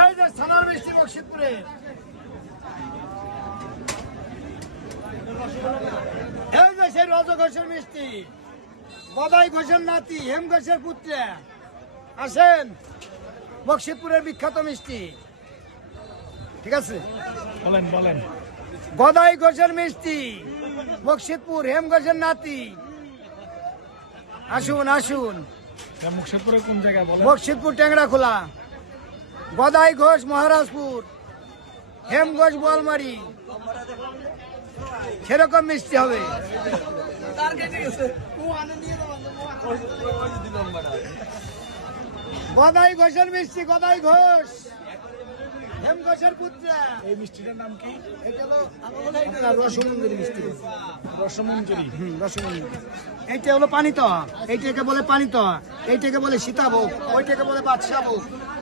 এই যে ছানার মিষ্টি বকশিতপুরে, এই যে সেই রজ ঘোষের মিষ্টি, গদাই ঘোষের নাতি, হেম ঘোষের পুত্র। আসেন, বকশিতপুরের বিখ্যাত মিষ্টি। ঠিক আছে, বলেন বলেন। গদাই ঘোষের মিষ্টি, বকশিতপুর, হেম ঘোষের নাতি। আসুন আসুন। মুর্শিদপুরে কোন জায়গায় বলেন? বকশিতপুর টেংরা খোলা, গদাই ঘোষ মহারাজপুর, হেম ঘোষ বোয়ালমারি। সেরকম মিষ্টি হবে। গদাই ঘোষের মিষ্টি, গদাই ঘোষ, হেম ঘোষের পুত্র। এই মিষ্টিটার নাম কি? এটা হলো রসমঞ্জরি মিষ্টি। রসমঞ্জরি। রসমঞ্জরি। এইটা হলো পানিতয়া, এইটাকে বলে পানিতয়া, এইটাকে বলে সীতাভোগ, ওইটাকে বলে বাদশাভোগ।